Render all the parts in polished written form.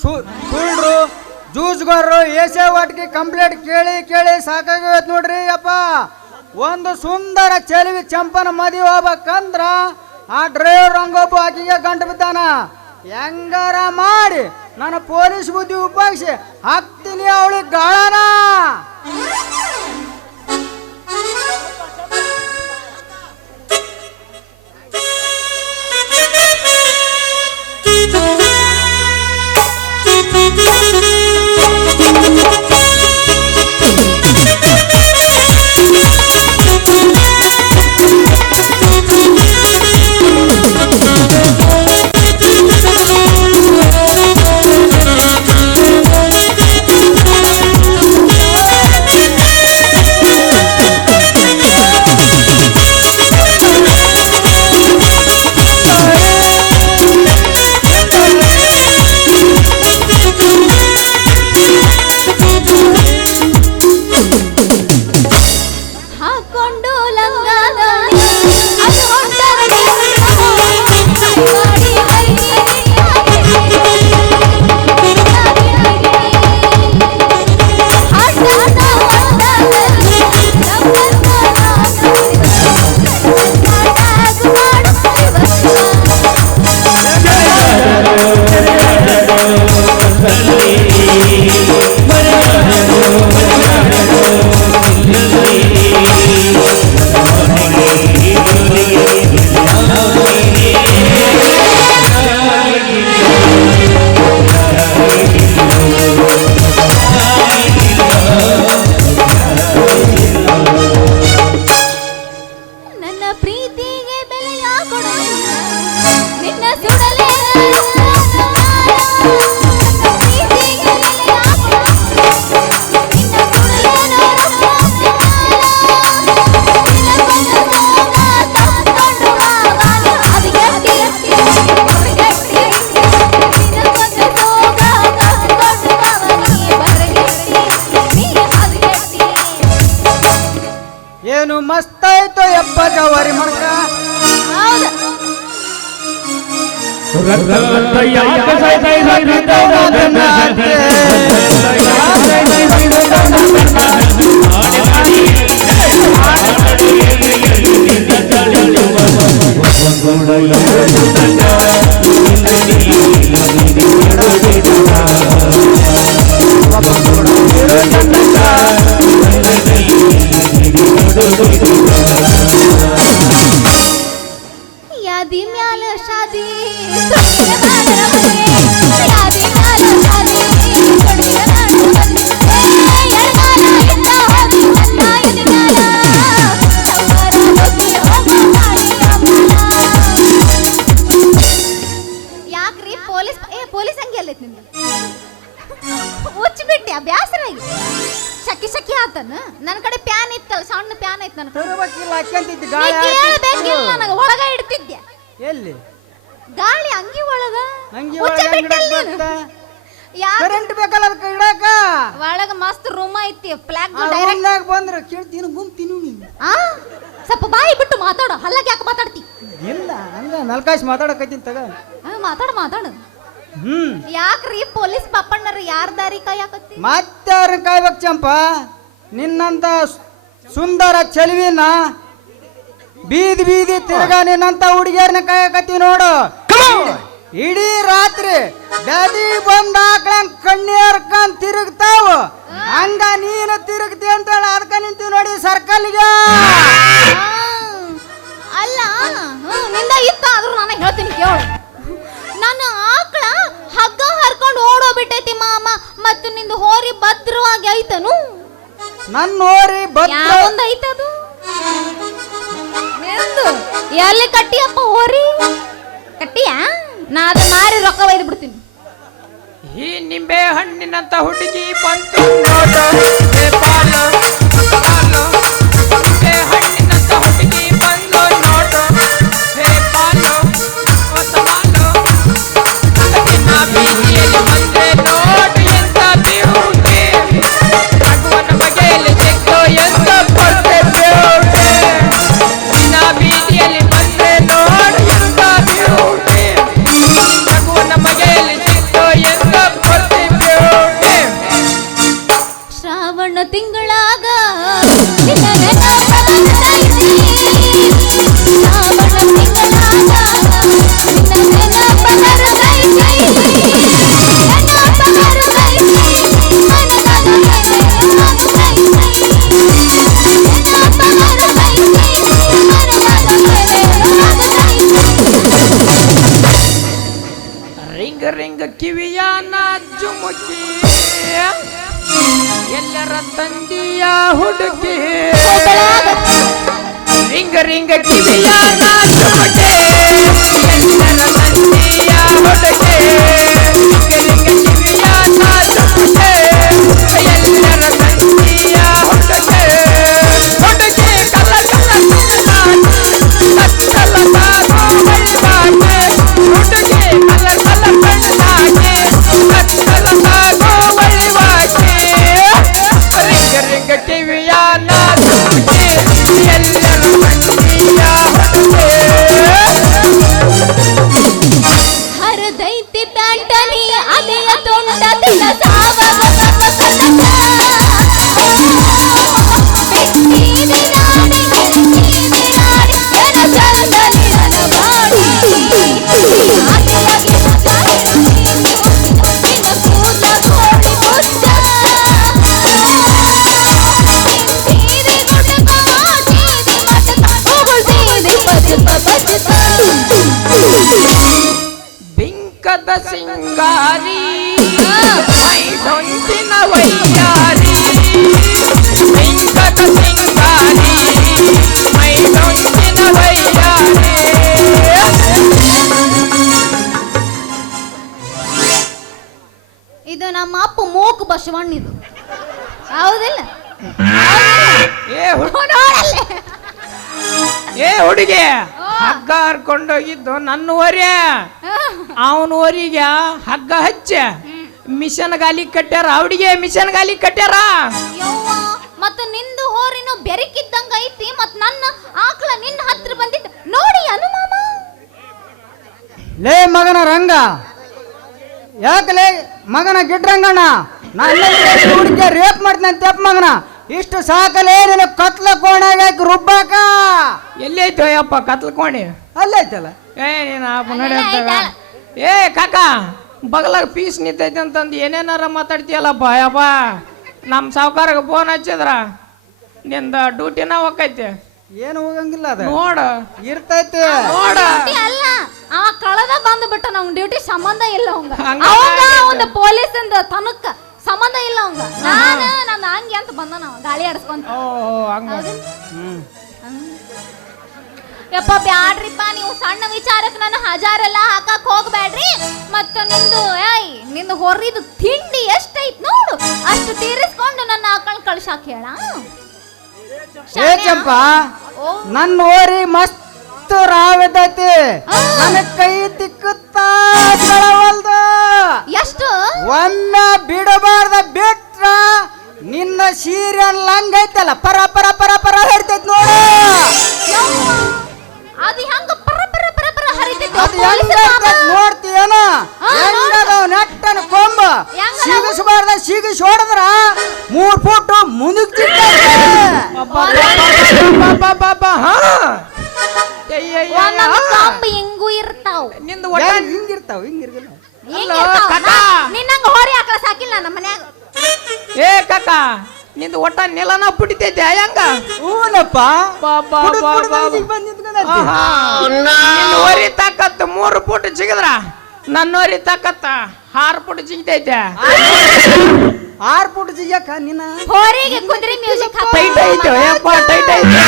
ಸುಳ್ರು ಜೂಸ್ಗೋರು ಏಸೆ ವಾಟ್ಗೆ complaint ಕೇಳಿ ಕೇಳಿ ಸಾಕಾಗೈತ್ ನೋಡ್ರಿ ಅಪ್ಪ. ಒಂದು ಸುಂದರ ಚೆಲುವಿ ಚಂಪನ ಮದುವೆ ಹೋಗ್ಬೇಕಂದ್ರ ಆ ಡ್ರೈವರ್ ಹಂಗೊಬ್ಬ ಆಕಿಗೆ ಗಂಟು ಬಿದ್ದಾನ. ಹೆಂಗಾರ ಮಾಡಿ ನನ್ನ ಪೊಲೀಸ್ ಬುದ್ಧಿ ಉಪಯೋಗಿಸಿ ಹಾಕ್ತೀನಿ ಅವಳಿಗೆ ಗಾಳನ. ಏನು ಮಸ್ತ್ ಆಯ್ತು ಯಪ್ಪ ಜವಾರಿ ಮಡ್ಕ. यादी म्याल शादी ಯಾಕ್ರಿ ಪೊಲೀಸ್ ಹಂಗೆ ಅಲ್ಲೈತ್ ನಿಮ್ದು ಉಚ್ಚಿಬಿಟ್ಟೆ ಬ್ಯಾಸರಾಗಿ ಶಕ್ಕಿ ಶಕ್ಕಿ ಆತನ. ನನ್ನ ಕಡೆ ಪ್ಯಾನ್ ಇತ್ತಲ್ಲ, ಸಣ್ಣ ಪ್ಯಾನ್ ಐತ್ ನನ್ನ ನನಗೆ ಒಳಗ ಇಡ್ತಿದ್ದೆ. ಎಲ್ಲಿ ಗಾಳಿ ಅಂಗಿ ಒಳಗ ಕರೆಂಟ್ ಬೇಕಲ್ಲ ಅದಕ್ಕೆ ಇಡಕ. ಒಳಗ ಮಸ್ತ್ ರೂಮ್ ಐತಿ. ಫ್ಲಾಗ್ ಡೈರೆಕ್ಟ್ ಬಂದ್ರೆ ಕೇಳ್ತೀನಿ ಗುಂಪ್ತೀನಿ ನೀನು. ಸ್ವಲ್ಪ ಬಾಯಿ ಬಿಟ್ಟು ಮಾತಾಡು, ಹಲ್ಲಾಗ ಯಾಕೆ ಮಾತಾಡ್ತಿ? ಇಲ್ಲ ಹಂಗ ನಲ್ಕಾಯ್ಸ್ ಮಾತಾಡಕತ್ತೀನಿ ತಗ. ಮಾತಾಡು. ಯಾಕ್ರಿ ಪೊಲೀಸ್ ಪಪ್ಪಣ್ಣರು ಯಾರ ದಾರಿ ಕಾಯಕತ್ತಿ? ಮತ್ತೆ ಕಾಯ್ಬೇಕು ಚಂಪ. ನಿನ್ನಂತ ಸುಂದರ ಚೆಲುವಿನ ಬೀದಿ ಬೀದಿ ತಿರ್ಗ ನಿನ್ನಂತ ಹುಡುಗಿಯರ್ನ ಕಾಯಕತ್ತಿ ನೋಡು. ಇಡೀ ರಾತ್ರಿ ಬ್ಯಾದಿ ಬಂದ ಆಕಳಂಗ್ ಕಣ್ಣೀರ್ಕಂಡ್ ತಿರುಗ್ತಾವ. ಹಂಗ ನೀನು ತಿರುಗ್ತಿ ಅಂತೇಳಿ ಅದಕ್ಕ ನಿಂತೀವಿ ನೋಡಿ ಸರ್ಕಲ್ಗೆ. ಅಲ್ಲ ನಿಂದ ಇತ್ತ ಆದ್ರೂ ನಾನು ಹೇಳ್ತೀನಿ ಕೇಳು. ನನ್ನ ಆಕಳ ಹಗ್ಗ ಹರ್ಕೊಂಡು ಓಡೋಗ್ಬಿಟ್ಟೈತಿ ಮಾಮ. ಮತ್ತು ನಿಂದು ಹೋರಿ ಭದ್ರವಾಗಿ ಐತನು? ನನ್ನ ಹೋರಿ ಭದ್ರ ಐತದು. ಎಲ್ಲಿ ಕಟ್ಟಿಯಪ್ಪ ಹೋರಿ? ಕಟ್ಟಿಯ? ನಾ ಅದನ್ನ ಮಾರಿ ರೊಕ್ಕ ಒಯ್ದು ಬಿಡ್ತೀನಿ. ಈ ನಿಂಬೆ ಹಣ್ಣಿನಂತ ಹುಡುಗಿ ಬಂತು ನೋಡು. ನಿಂಬೆ ಹಣ್ಣಿನಂತ ಹುಡುಗಿ ಬಂದು ನೋಡು. ಹೇ ಪಾಲು ಹೊಸ ಮಾಲು ಬೀದಿಯಲ್ಲಿ ಬಂದ್ರೆ ನೋಡು ಎಂತ ಬ್ಯೂಟಿ. ನಗುವನ ಬಗೆಯಲ್ಲಿ ಸಿಕ್ತು ಎಂತ ಪೊಟ್ಟೆ ಬ್ಯೂಟಿ. ಬೀದಿಯಲ್ಲಿ ಬಂದ್ರೆ ನೋಡು ಎಂತ ಬ್ಯೂಟಿ. ನಗುವನ ಬಗೆಯಲ್ಲಿ ಸಿಕ್ತು ಎಂತ ರಿಂಗ ಕಿವಿಯ ಜುಮುಕಿ ಎಲ್ಲರ ತಂದಿಯ ಹುಡುಗಿ ರಿಂಗ ಕಿವಿಯ ಜುಮುಕಿ ಎಲ್ಲರ ತಂದಿಯ ಹುಡುಗಿ ರಿಂಗ ಕಿವಿಯ ಜುಮುಕಿ ಎಲ್ಲರ ತಂದಿಯ ಹುಡುಗಿ ಹುಡುಗಿ ಕಲ್ಲ ಹುಡುಗಿ ಕಲರ್ ಬಣ್ಣದಾಗೆ ಕತ್ತಲ ಸಾಗೋ ಬಳಿವಾಗೆ ರಿಂಗ ಕಿವಿಯ ನಾಚುಗೆ ಎಲ್ಲರ ಮಂದಿಯ ಹುಡುಗಿ ಹರದೈತಿ ಪ್ಯಾಂಟನಿ ಅದೇಯ ತೊಂಡ ದಿನ ಸಾವ ಬಿಂಕದ ಸಿಂಗಾರಿ ಮೈ ಡೊಂಕಿನ ವೈಯಾರಿ ಬಿಂಕದ ಸಿಂಗಾರಿ ಮೈ ಡೊಂಕಿನ ವೈಯಾರಿ ಇದು ನಮ್ಮ ಅಪ್ಪ ಮೂಕು ಬಸವಣ್ಣಿದು ಹೌದಿಲ್ಲ ಏ ಹುಡುಗಿ ಹಗ್ಗ ಹರ್ಕೊಂಡೋಗಿದ್ದು ನನ್ನ ಓರಿ ಅವನ ಓರಿಗೆ ಹಗ್ಗ ಹಚ್ಚ ಮಿಷನ್ ಗಾಲಿ ಕಟ್ಟ್ಯಾರ ಅವಡಿಗೆ ಮಿಷನ್ ಗಾಲಿ ಕಟ್ಟ್ಯಾರ ಯವ್ವ ಮತ್ತ ನಿಂದು ಹೋರಿನು ಬೆರಕಿದ್ದಂಗ ಐತಿ ಮತ್ ನನ್ನ ಆಕಳ ನಿನ್ನ ಹತ್ರ ಬಂದಿತ್ತು ನೋಡಿ ಅನು ಮಾಮ ಲೇ ಮಗನ ರಂಗ ಯಾಕಲೇ ಮಗನ ಗಿಡ್ರಂಗಣ್ಣ ನಾನು ಹುಡುಗಿಯ ರೇಪ್ ಮಾಡ್ತೀನಿ ಅಂತ ತೆಪ್ಪ ಮಗನ ಇಷ್ಟು ಸಾಕಲೇ ನಿನ್ನ ಕತ್ಲ ಕೋಣಾಗ ಹಾಕಿ ರುಬ್ಬಾಕ ಎಲ್ಲಿ ಐತೋ ಯಪ್ಪ ಕತ್ಲ ಕೋಣಿ ಅಲ್ಲೇ ಐತಲ್ಲ ಏ ನೀನು ನಡಿ ಅಂತ ಏ ಕಾಕ ಬಗಲಾಗ ಪೀಸ್ ನಿಂತೈತೆ ಅಂತಂದು ಏನೇನಾರ ಮಾತಾಡ್ತೀಯಲ್ಲಪ್ಪ ಯಪ್ಪ ನಮ್ಮ ಸಾವುಕಾರಗೆ ಫೋನ್ ಹಚ್ಚಿದ್ರ ನಿಂದ ಡ್ಯೂಟಿನ ಹೋಗೈತೆ ಏನು ಹೋಗಂಗಿಲ್ಲ ಅದ ನೋಡ ಇರ್ತೈತಿ ನೋಡ ಅಲ್ಲ ಅವ ಕಳದ ಬಂದ್ಬಿಟ್ಟ ನಮ್ ಡ್ಯೂಟಿ ಸಂಬಂಧ ಇಲ್ಲ ಅವಂಗ ಹಂಗ ಅವಂಗ ಒಂದು ಪೊಲೀಸ್ ಅಂದ ತನಕ ಸಂಬಂಧ ಇಲ್ಲ ಅವಂಗ ನಾನು ಹಂಗೆ ಅಂತ ಬಂದ ನಾವು ಗಾಳಿ ಆಡ್ಸ್ಕೊಂತ ಓ ಹಂಗ ಯಪ್ಪ ಬ್ಯಾಡ್ರಿಪ್ಪ ನೀವು ಸಣ್ಣ ವಿಚಾರಕ್ಕೆ ನನ್ನ ಹಜಾರೆಲ್ಲ ಹಾಕಕ್ ಹೋಗ್ಬೇಡ್ರಿ ಮತ್ತ ನಿಂದು ಹೊರಿದು ತಿಂಡಿ ಎಷ್ಟೈತ್ ನೋಡು ಅಷ್ಟು ತೀರಿಸ್ಕೊಂಡು ನನ್ನ ಆಕಳ್ ಕಳ್ಸಾಕ್ ಹೇಳ ಏ ಚಂಪಾ ನನ್ನ ಓರಿ ಮಸ್ತ್ ರಾವಿದೈತಿ ನನ್ನ ಕೈ ತಿಕ್ಕುತ್ತಾವಲ್ದು ಎಷ್ಟು ಒಮ್ಮೆ ಬಿಡಬಾರ್ದ ಬಿಟ್ರ ನಿನ್ನ ಸೀರೆ ಲಂಗ ಐತಲ್ಲ ಪರ ಪರ ಪರ ಪರ ಹಿಡ್ತೈತಿ ನೋಡು ಅದು ಹೆಂಗ ಪರ ಪರ ಪರ ಪರ ಹರಿತೈತಿ ಅದು ಹೆಂಗ ನೋಡ್ತೀಯನ ಹೆಂಗದ ನೆಟ್ಟನ ಕೊಂಬ ಸಿಗಿಸಬಾರ್ದ ಸಿಗಿಸಿ ಹೊಡೆದ್ರ 3 ಫೂಟ್ ಮುಂದಕ್ಕೆ ಕಂಬ ಹಿಂಗೂ ಇರ್ತಾವ ನಿಂದು ಹಿಂಗಿರ್ತಾವ ಹಿಂಗಿರ್ಗಿಲ್ಲ ನಿನ್ನಂಗ ಹೋರಿ ಆಕಳ ಸಾಕಿಲ್ಲ ನಮ್ಮ ಮನ್ಯಾಗ ಏ ಕಾಕ ನಿಂದು ಒಟ್ಟ ನೆಲನ ಪುಡಿತೈತೆ ಹೆಂಗ ಹೂನಪ್ಪ ಓರಿ ತಾಕತ್ 3 ಫೂಟ್ ಜಿಗದ್ರ ನನ್ನ ಓರಿ ತಾಕತ್ತ 6 ಫೂಟ್ ಜಿಗಿತೈತೆ 6 ಫೂಟ್ ಜಿಗ್ಯಾಕ ನಿನ್ನ ಹೋರಿಗೆ ಕುದುರೆ ಮ್ಯೂಸಿಕ್ ಟೈಟ್ ಐತೆ ಯಪ್ಪ ಟೈಟ್ ಐತೆ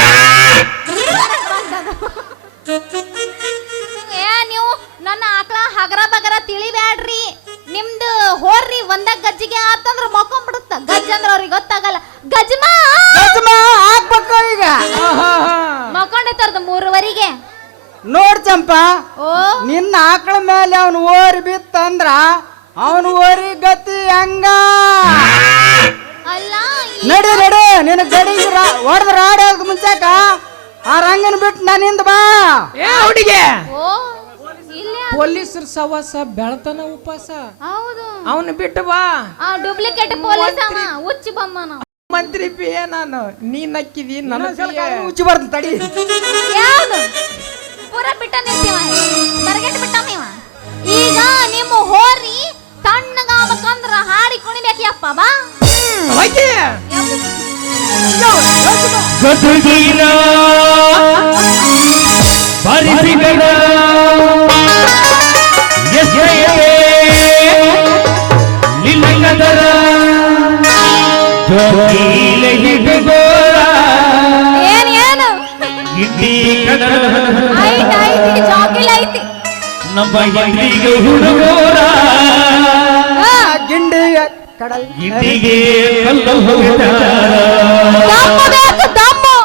ನೀವು ನನ್ನ ಆಕಳ ಹಗರ ಬಗರ ತಿಳಿಬ್ಯಾಡ್ರಿ ನಿಮ್ದು ಹೋರ್ರಿ ಒಂದ ಗಜ್ಜಿಗೆ ಆತಂದ್ರ ಮಕ್ಕೊಂಡ್ಬಿಡುತ್ತ ಗಜ್ಜ ಅಂದ್ರ ಅವ್ರಿಗೆ ಗೊತ್ತಾಗಲ್ಲ ಗಜ್ಮಾ ಹಾಕ್ಬೇಕು ಈಗ ಮಕ್ಕೊಂಡಿರ್ತಾರ್ದ 3:30 ನೋಡ್ ಚಂಪಾ ಓ ನಿನ್ನ ಆಕಳ ಮೇಲೆ ಅವನು ಓರಿ ಬಿತ್ತಂದ್ರ ಅವನು ಓರಿ ಗತಿ ಹಂಗ ಅಲ್ಲ ನಡಿ ನಡಿ ನಿನ್ನ ಗಡಿ ಹೊಡೆದ ರಾಡಿ ಆಗ ಮುಂಚಾಕ ಆ ರಂಗನ ಬಿಟ್ಟು ನಾನಿಂದ ಬಾ ಏ ಹುಡುಗಿ ಓ ಇಲ್ಲೇ ಪೊಲೀಸರ ಸವಾಸ ಬೆಳತನ ಉಪವಾಸ ಹೌದು ಅವನು ಬಿಟ್ಟು ಬಾ ಆ ಡೂಪ್ಲಿಕೇಟ್ ಪೊಲೀಸ್ ಅವ ಉಚ್ಚಿ ಬಂದಾನ ಮಂತ್ರಿ ಪಿ ಎ ನಾನು ನೀ ನಕ್ಕಿದಿ ನನ್ನ ಉಚ್ಚಿ ಬರ್ತೀನಿ ತಡಿ ಯಾವುದು ಪೂರ ಬಿಟ್ಟ ನಿಂತೀವ ಬರಗೆಟ್ ಬಿಟ್ಟ ನೀವ ಈಗ ನಿಮ್ಮ ಹೋರಿ ತಣ್ಣಗಾಗಬೇಕಂದ್ರ ಹಾಡಿ ಕುಣಿಬೇಕಪ್ಪ ಬಾ ಹೋಗಿ ಗದುಗಿನ ಬಾರಿಸಿದ ಎಷ್ಟೇ ಜೋಗಿಲ ಹಿಡಿಗೋರ ಏನ್ ಏನು ಗಿಡ್ಡಿ ಕಡಲ ಐತಿ ಜಾಕಿಲ್ ಐತಿ ನಮ್ಮ ಗಿಡ್ಡಿಗೆ ಹುಡುಗೋರ ಗಿಂಡಿಗೆ ಕಡಲ್ ಗಿಡ್ಡಿಗೆ ಕಲ್ಲು ಹೋಗಿದಾರ ದಮ್ಮು ಬೇಕು ದಮ್ಮು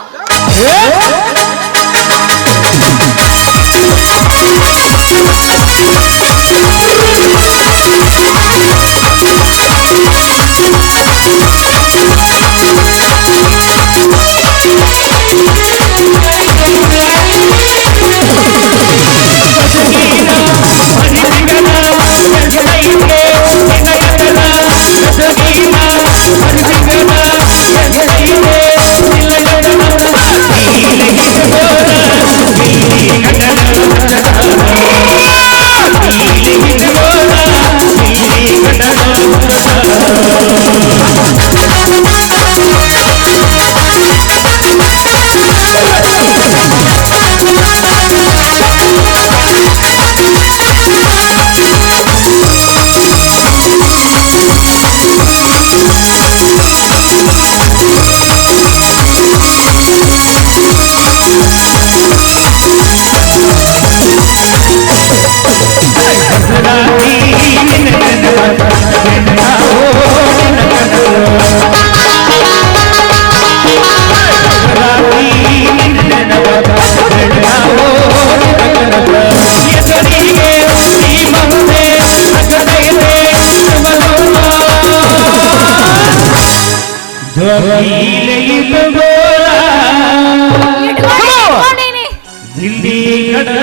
ಗಿಡ್ಡಿ ಕಡಲ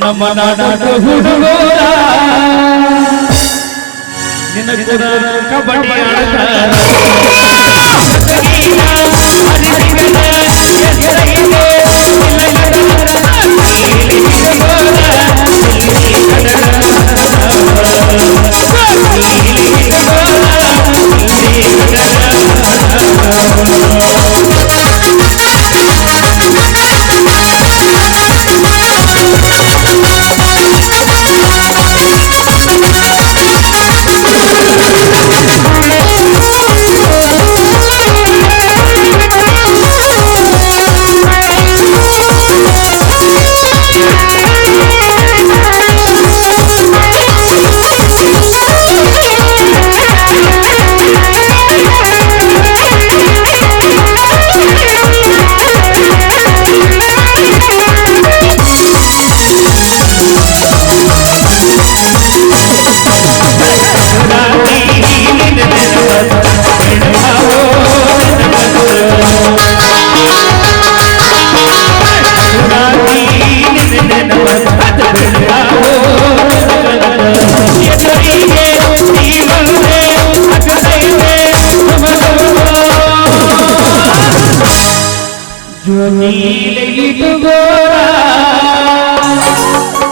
ನಮ್ಮ ನಾಡ ಹುಡುಗೋರ ನಿನ್ನ ಕೂಡ ಕಬಡ್ಡಿ ಆಡ್ತಾರ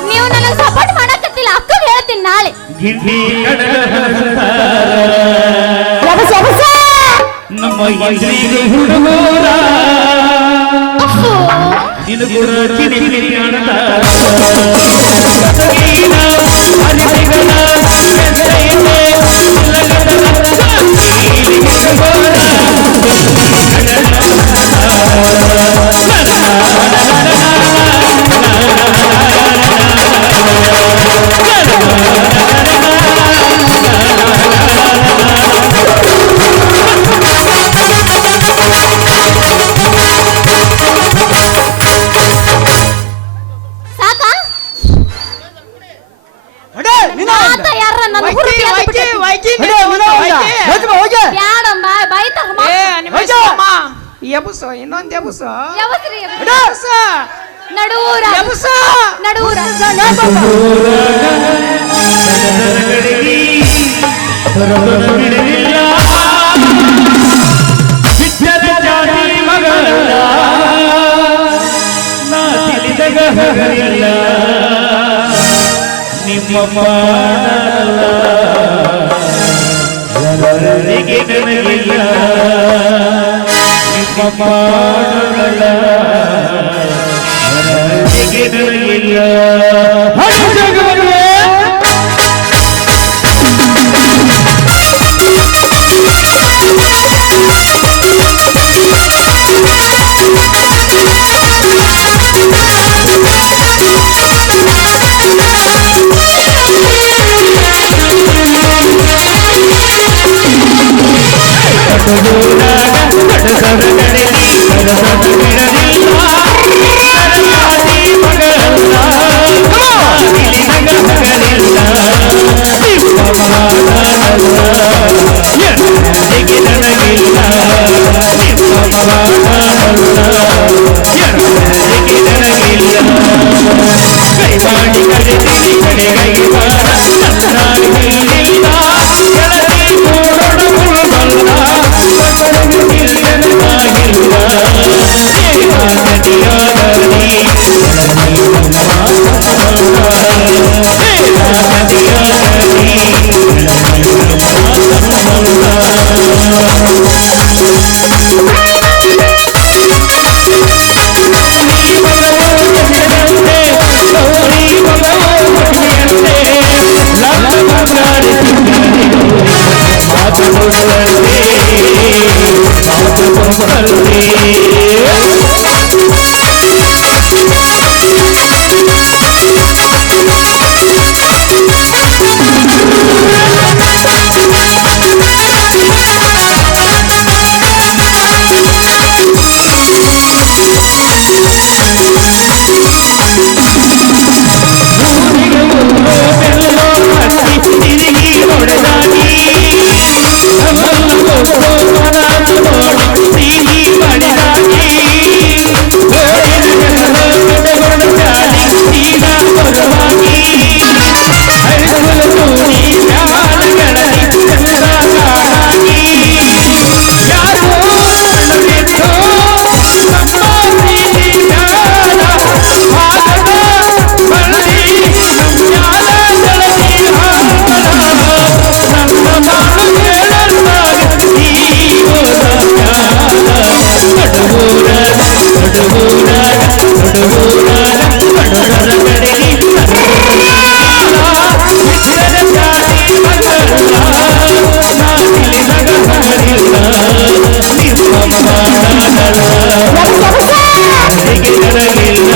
ನೀವು ನನಗೆ ಸಪೋರ್ಟ್ ಮಾಡಕತ್ತಿಲ್ಲ ಅಕ್ಕ ಹೇಳ್ತೀನಿ ನಾಳೆ ಗಿಡ್ಡಿ ಕಡಲ ನಮ್ಮ ಗಿಡ್ಡಿಗೆ ಹುಡುಗೋರ ನಿನ್ನ ಕೂಡ ಕಿಡಿ ಆಡ್ತಾರ ಸಾಕಾ ಅಡೇ ನಿನ್ನ ಆತ ಯಾರ ನನ್ನ ಹುಡುಗಿ ಬ್ಯಾಡ ಬೈತಾರ ಎಬುಸು ಇನ್ನೊಂದು ಎಬುಸು ಯಾವತ್ರಿ ಎಬುಸು ನಡೂರ ಎಬುಸು ನಡೂರ ನಿಮ್ಮ ಮಾಡಲ್ಲ ಯಾರಿಗೆ ನನಗಿಲ್ಲ ನಿಮ್ಮ ಮಾಡಲ್ಲ ಯಾರಿಗೆ ನನಗಿಲ್ಲ ಬಲ್ಲೆ ತಿರುಗಿ ಹೊಡೆದಾಗಿ ಸಿಹಿ ಬಡಿದಾಗಿ ಸೀದಾ ಬರುವಾಗಿ ಹೈಸ್ಕೂಲ್ ತೂರಿ ಶಾಲೆಗಳಲ್ಲಿ ಚಂದ ಕಾಣಾಗಿ ಯಾರೋ ನಡೆದೋ ನಮ್ಮ ಪ್ರೀತಿ ಜಾಲ ಭಾಗದ ಬಳ್ಳಿ ನಮ್ಯಾಲ ಜಲದಿ ಹಾಲ ನಮ್ಮ ಮಾತು ಕೇಳಲ್ಲಾಗ ಈ ಹೋದ ಮ್ಯಾಲ ನಡುವೂರ ನಡುವೂರ ನಡುವೂರ ನಡುವರ ಕಡೆಗೆ ಬಿಟ್ಟರೆ ಜಾತಿ ಮಗಲ್ಲ ನಾ ತಿಳಿದಾಗ ಹರಿಲ್ಲ ನಿಮ್ಮ ಮಾಡಲ್ಲ ನನಗೆ ನನಗಿಲ್ಲ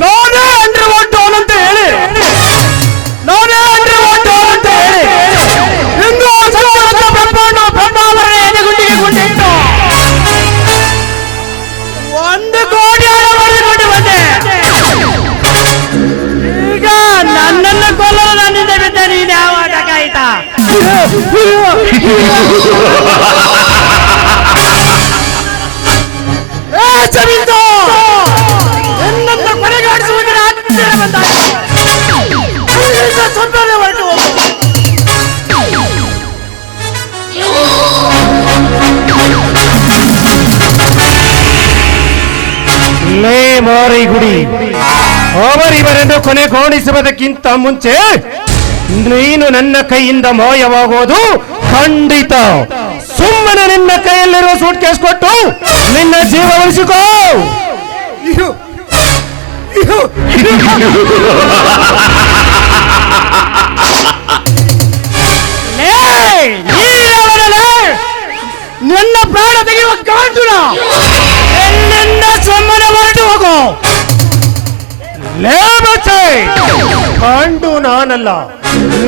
ನಾನೇ ಅಂಡ್ರೆ ಒಟ್ಟವನು ಅಂತ ಹೇಳಿ ಇಂದು ಸತ್ಯವಂತ ಬ್ರಹ್ಮಾವರಣ ಎದೆಗುಂಡಿಗೆ ಗುಂಡಿಟ್ಟು 1 ಕೋಟಿ ಹಣ ಪಡೆದುಕೊಂಡು ಬಂದೆ. ಈಗ ನನ್ನನ್ನು ಕೊಲ್ಲಲು ನನ್ನಿಂದ ಬಿದ್ದ ನೀನು ಯಾವ ಆಟಕ ಆಯ್ತಾ? ನನ್ನನ್ನು ಕೊನೆಗಾಡಿಸುವುದರ ಹತ್ತಿರ ಬಂದಾಗ ಸ್ವಂತನೇ ಹೊರಟು ಲೇ ಮಾರಿ ಗುಡಿ ಅವರಿವರನ್ನು ಕೊನೆಗಾಣಿಸುವುದಕ್ಕಿಂತ ಮುಂಚೆ ನೀನು ನನ್ನ ಕೈಯಿಂದ ಮಾಯವಾಗುವುದು ಖಂಡಿತ. ಸುಮ್ಮನೆ ನಿನ್ನ ಕೈಯಲ್ಲಿರುವ ಸೂಟ್ ಕೇಸ್ ಕೊಟ್ಟು ನಿನ್ನ ಜೀವ ಉಳಿಸಿಕೋ. ನನ್ನ ಪ್ರಾಣ ತೆಗೆಯುವ ಕಾಂಚುನ ಎಲ್ಲಿಂದ ಸುಮ್ಮನೆ ಹೊರಟು ಹೋಗು. ಲೇ ಬಚ್ಚೆ, ಕಂಡು ನಾನಲ್ಲ,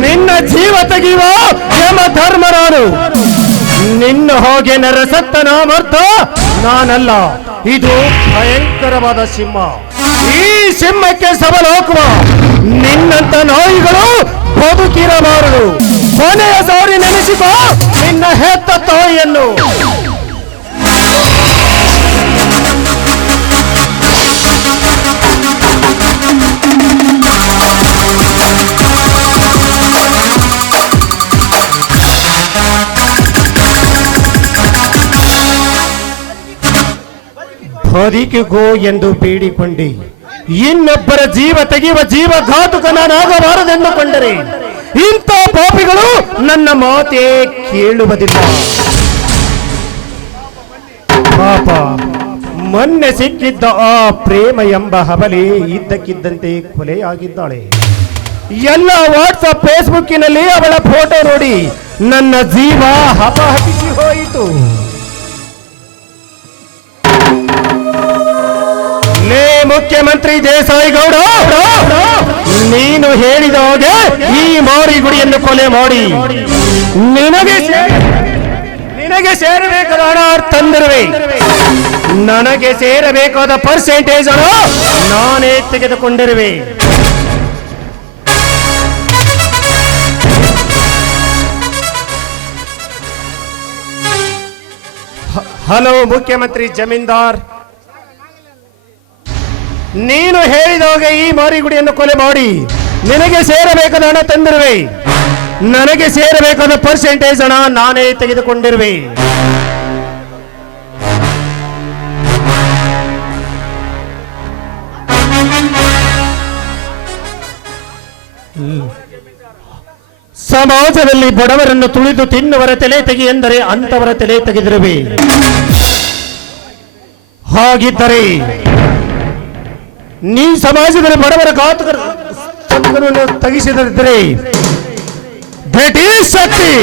ನಿನ್ನ ಜೀವ ತೆಗೆಯುವ ಯಮ ಧರ್ಮರಾನು. ನಿನ್ನ ಹೋಗೆ ನರಸತ್ತನ ಮರ್ತ ನಾನಲ್ಲ, ಇದು ಭಯಂಕರವಾದ ಸಿಂಹ. ಈ ಸಿಂಹಕ್ಕೆ ಸವಾಲು ಹಾಕುವ ನಿನ್ನಂತ ನಾಯಿಗಳು ಬದುಕಿರಬಾರದು. ಕೊನೆಯ ಸಾರಿ ನೆನೆಸಿಕೋ ನಿನ್ನ ಹೆತ್ತ ತಾಯಿಯನ್ನು. ಬದುಕಿಗೋ ಎಂದು ಬೇಡಿಕೊಂಡೆ. ಇನ್ನೊಬ್ಬರ ಜೀವ ತೆಗೆಯುವ ಜೀವಘಾತುಕ ನಾನಾಗಬಾರದೆಂದುಕೊಂಡರೆ ಇಂಥ ಪಾಪಿಗಳು ನನ್ನ ಮಾತೇ ಕೇಳುವುದಿಲ್ಲ. ಪಾಪ, ಮೊನ್ನೆ ಸಿಕ್ಕಿದ್ದ ಆ ಪ್ರೇಮ ಎಂಬ ಹಬಲೆ ಇದ್ದಕ್ಕಿದ್ದಂತೆ ಕೊಲೆಯಾಗಿದ್ದಾಳೆ. ಎಲ್ಲ ವಾಟ್ಸಪ್ ಫೇಸ್ಬುಕ್ಕಿನಲ್ಲಿ ಅವಳ ಫೋಟೋ ನೋಡಿ ನನ್ನ ಜೀವ ಹಪಹಪಿಸಿ ಹೋಯಿತು. ಲೇ ಮುಖ್ಯಮಂತ್ರಿ ದೇಸಾಯಿ ಗೌಡ, ನೀನು ಹೇಳಿದ ಹಾಗೆ ಈ ಮಾರಿಗುಡಿಯನ್ನು ಕೊಲೆ ಮಾಡಿ ನಿನಗೆ ಸೇರಬೇಕಾದ ಹಣ ತಂದಿರುವೆ. ನನಗೆ ಸೇರಬೇಕಾದ ಪರ್ಸೆಂಟೇಜ್ ಹಣ ನಾನೇ ತೆಗೆದುಕೊಂಡಿರುವೆ. ಹಲೋ ಮುಖ್ಯಮಂತ್ರಿ ಜಮೀನ್ದಾರ್, ನೀನು ಹೇಳಿದಾಗ ಈ ಮಾರಿಗುಡಿಯನ್ನು ಕೊಲೆ ಮಾಡಿ ನಿನಗೆ ಸೇರಬೇಕಾದ ಹಣ ತಂದಿರುವೆ. ನನಗೆ ಸೇರಬೇಕಾದ ಪರ್ಸೆಂಟೇಜ್ ಹಣ ನಾನೇ ತೆಗೆದುಕೊಂಡಿರುವೆ. ಸಮಾಜದಲ್ಲಿ ಬಡವರನ್ನು ತುಳಿದು ತಿನ್ನುವರ ತಲೆ ತೆಗಿ ಎಂದರೆ ಅಂತವರ ತಲೆ ತೆಗೆದಿರುವೆ. ಹಾಗಿದ್ದರೆ ನೀ ಸಮಾಜದಲ್ಲಿ ಬಡವರ ಘಾತಕರನ್ನು ತೆಗೆಸಿದರೆ ದಟ್ ಈಸ್ ಶಕ್ತಿ.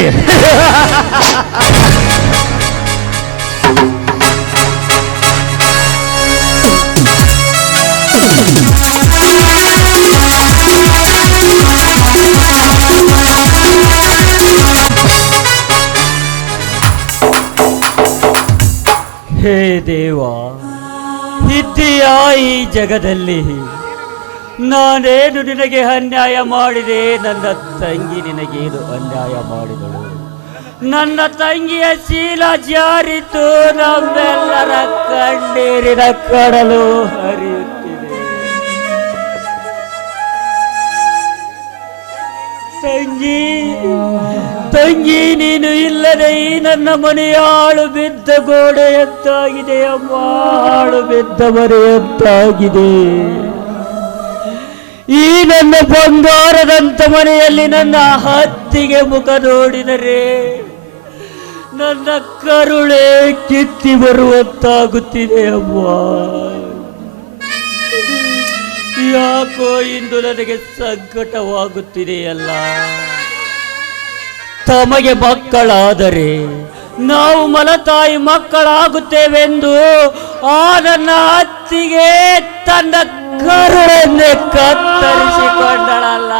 ಹೇ ದೇವ, ಇದ್ದೀಯಾ ಈ ಜಗದಲ್ಲಿ? ನಾನೇನು ನಿನಗೆ ಅನ್ಯಾಯ ಮಾಡಿದೆ? ನನ್ನ ತಂಗಿ ನಿನಗೇನು ಅನ್ಯಾಯ ಮಾಡಿದಳು? ನನ್ನ ತಂಗಿಯ ಶೀಲ ಜಾರಿತು, ನಮ್ಮೆಲ್ಲರ ಕಣ್ಣೀರಿನ ಕಡಲು ಹರಿಯುತ್ತಿದೆ. ತಂಗಿ, ತಂಗಿ, ನೀನು ಇಲ್ಲದೆ ಈ ನನ್ನ ಮನೆಯಾಳು ಬಿದ್ದ ಗೋಡೆಯಂತಾಗಿದೆ ಅಮ್ಮ, ಹಾಳು ಬಿದ್ದ ಮನೆಯಂತಾಗಿದೆ. ಈ ನನ್ನ ಬಂಗಾರದಂತ ಮನೆಯಲ್ಲಿ ನನ್ನ ಹತ್ತಿಗೆ ಮುಖ ನೋಡಿದರೆ ನನ್ನ ಕರುಳೆ ಕಿತ್ತಿ ಬರುವಂತಾಗುತ್ತಿದೆ ಅಮ್ಮ. ಯಾಕೋ ಇಂದು ನನಗೆ ಸಂಕಟವಾಗುತ್ತಿದೆಯಲ್ಲ. ತಮಗೆ ಮಕ್ಕಳಾದರೆ ನಾವು ಮಲತಾಯಿ ಮಕ್ಕಳಾಗುತ್ತೇವೆಂದು ಆ ನನ್ನ ಅತ್ತಿಗೆ ತನ್ನ ಕರುಳನ್ನೇ ಕತ್ತರಿಸಿಕೊಂಡಳಲ್ಲ.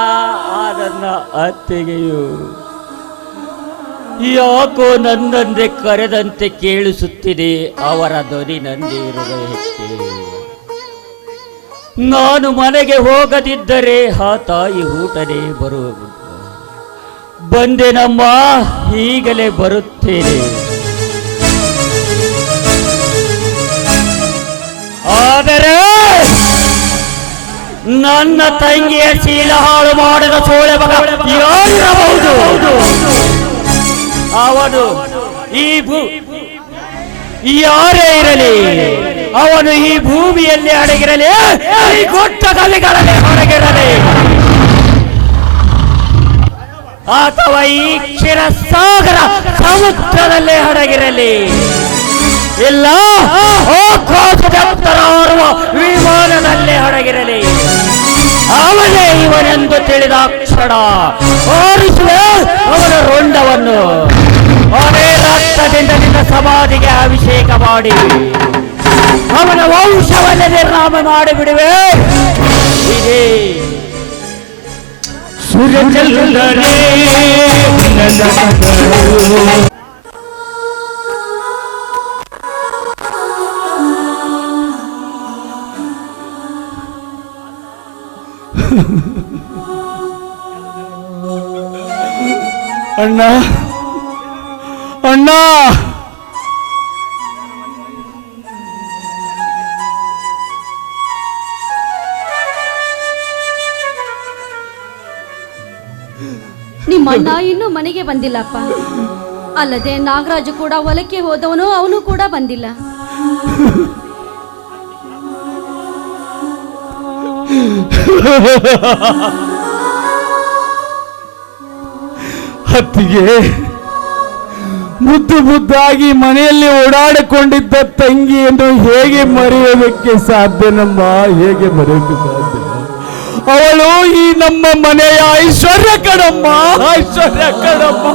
ಆ ನನ್ನ ಅತ್ತಿಗೆಯು ಯಾಕೋ ನನ್ನಂದೆ ಕರೆದಂತೆ ಕೇಳಿಸುತ್ತಿದೆ ಅವರ ಧ್ವನಿ ನಂದೇ ಹೃದಯಕ್ಕೆ. ನಾನು ಮನೆಗೆ ಹೋಗದಿದ್ದರೆ ಆ ತಾಯಿ ಊಟನೇ ಬರುವುದು. ಬಂದೆನಮ್ಮ, ಈಗಲೇ ಬರುತ್ತೇನೆ. ಆದರೆ ನನ್ನ ತಂಗಿಯ ಶೀಲ ಹಾಳು ಮಾಡಿದ ಸೋಳೆ ಮಗ ಯಾರಿರಬಹುದು? ಅವನು ಯಾರೇ ಇರಲಿ, ಅವನು ಈ ಭೂಮಿಯಲ್ಲಿ ಅಡಗಿರಲಿ, ಈ ಗುಟ್ಟ ಕವಿಗಳಲ್ಲಿ ಹೊರಗಿರಲಿ, ಅಥವಾ ಈ ಕ್ಷೀರ ಸಾಗರ ಸಮುದ್ರದಲ್ಲೇ ಅಡಗಿರಲಿ, ಇಲ್ಲ ಆಕಾಶದೆತ್ತರ ಹಾರುವ ವಿಮಾನದಲ್ಲೇ ಅಡಗಿರಲಿ, ಅವನೇ ಇವನೆಂದು ತಿಳಿದ ಕ್ಷಣ ಓಡಿಸುವೆ ಅವನ ರುಂಡವನ್ನು. ಅದೇ ರಕ್ತದಿಂದ ನಿನ್ನ ಸಮಾಧಿಗೆ ಅಭಿಷೇಕ ಮಾಡಿ ಅವನ ವಂಶವನ್ನೇ ನಿರ್ನಾಮ ಮಾಡಿಬಿಡುವೆ. ಇದೇ ಸೂರ್ಯ ಚಂದ್ರನೇ ಅಣ್ಣ, ಅಣ್ಣ, ನಿಮ್ಮ ಅಣ್ಣ ಇನ್ನೂ ಮನೆಗೆ ಬಂದಿಲ್ಲಪ್ಪ. ಅಲ್ಲದೆ ನಾಗರಾಜು ಕೂಡ ಹೊಲಕ್ಕೆ ಹೋದವನು, ಅವನು ಕೂಡ ಬಂದಿಲ್ಲ. ಅತ್ತಿಗೆ, ಮುದ್ದು ಮುದ್ದಾಗಿ ಮನೆಯಲ್ಲಿ ಓಡಾಡಿಕೊಂಡಿದ್ದ ತಂಗಿಯನ್ನು ಹೇಗೆ ಮರೆಯೋದಕ್ಕೆ ಸಾಧ್ಯನಮ್ಮ? ಹೇಗೆ ಮರೆಯೋಕೆ ಸಾಧ್ಯ? ಅವಳು ಈ ನಮ್ಮ ಮನೆಯ ಐಶ್ವರ್ಯ ಕಣಮ್ಮ, ಐಶ್ವರ್ಯ ಕಣಮ್ಮ.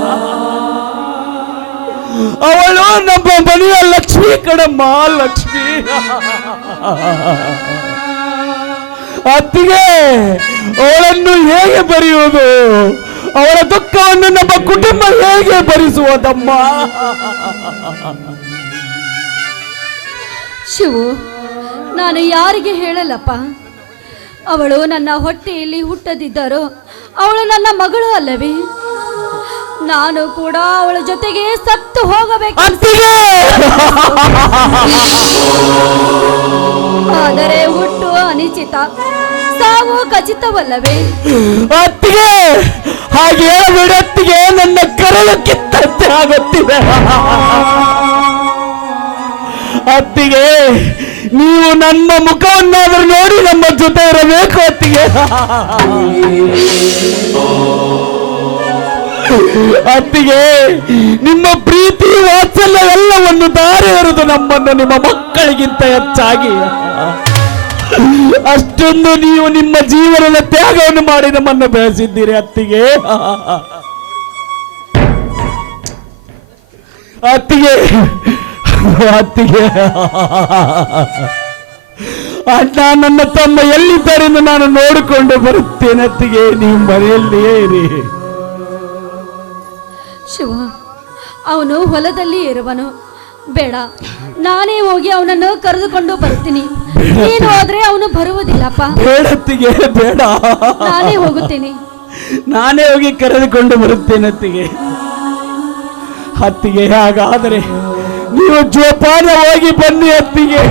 ಅವಳು ನಮ್ಮ ಮನೆಯ ಲಕ್ಷ್ಮಿ ಕಣಮ್ಮ, ಲಕ್ಷ್ಮಿ. ಅತ್ತಿಗೆ, ಅವಳನ್ನು ಹೇಗೆ ಬರೆಯುವುದು? ಅವಳ ದುಃಖವನ್ನು ನಮ್ಮ ಕುಟುಂಬ ಹೇಗೆ ಭರಿಸುವುದಮ್ಮ? ಶಿವು, ನಾನು ಯಾರಿಗೆ ಹೇಳಲ್ಲಪ್ಪ. ಅವಳು ನನ್ನ ಹೊಟ್ಟೆಯಲ್ಲಿ ಹುಟ್ಟದಿದ್ದರೂ ಅವಳು ನನ್ನ ಮಗಳು ಅಲ್ಲವೇ? ನಾನು ಕೂಡ ಅವಳ ಜೊತೆಗೆ ಸತ್ತು ಹೋಗಬೇಕು. ಆದರೆ ಹುಟ್ಟು ಅನಿಶ್ಚಿತ, ಸಾವು ಖಚಿತವಲ್ಲವೇ? ಅತ್ತಿಗೆ, ಹಾಗೆ ಹೇಳಬೇಡಿ ಅತ್ತಿಗೆ, ನನ್ನ ಕರಳು ಕಿತ್ತಂತೆ ಆಗುತ್ತಿದೆ. ಅತ್ತಿಗೆ, ನೀವು ನನ್ನ ಮುಖವನ್ನಾದರೂ ನೋಡಿ ನಮ್ಮ ಜೊತೆ ಇರಬೇಕು ಅತ್ತಿಗೆ. ಅತ್ತಿಗೆ, ನಿಮ್ಮ ಪ್ರೀತಿ ವಾತ್ಸಲ್ಯ ಎಲ್ಲವನ್ನು ದಾರಿ ಎರೆದು ನಮ್ಮನ್ನು ನಿಮ್ಮ ಮಕ್ಕಳಿಗಿಂತ ಹೆಚ್ಚಾಗಿ ಅಷ್ಟೊಂದು ನೀವು ನಿಮ್ಮ ಜೀವನದ ತ್ಯಾಗವನ್ನು ಮಾಡಿ ನಮ್ಮನ್ನು ಬೆಳೆಸಿದ್ದೀರಿ ಅತ್ತಿಗೆ. ಅತ್ತಿಗೆ, ಅತ್ತಿಗೆ, ಅಣ್ಣ ನನ್ನ ತಮ್ಮ ಎಲ್ಲಿದ್ದಾರೆ ಎಂದು ನಾನು ನೋಡಿಕೊಂಡು ಬರುತ್ತೇನೆ ಅತ್ತಿಗೆ. ನೀವು ಮನೆಯಲ್ಲಿಯೇ ಇರಿ. ಶಿವ, ಅವನು ಹೊಲದಲ್ಲಿ ಇರುವನು. ಬೇಡ, ನಾನೇ ಹೋಗಿ ಅವನನ್ನು ಕರೆದುಕೊಂಡು ಬರ್ತೀನಿ. ನೀನು ಹೋದ್ರೆ ಅವನು ಬರುವುದಿಲ್ಲಪ್ಪ. ಬೇಡತ್ತಿಗೆ, ಬೇಡ. ನಾನೇ ಹೋಗುತ್ತೇನೆ. ನಾನೇ ಹೋಗಿ ಕರೆದುಕೊಂಡು ಬರುತ್ತೇನೆ ಅತ್ತಿಗೆ. ಅತ್ತಿಗೆ, ಹಾಗಾದರೆ ನೀವು ಜೋಪಾನ ಹೋಗಿ ಬನ್ನಿ ಅತ್ತಿಗೆ.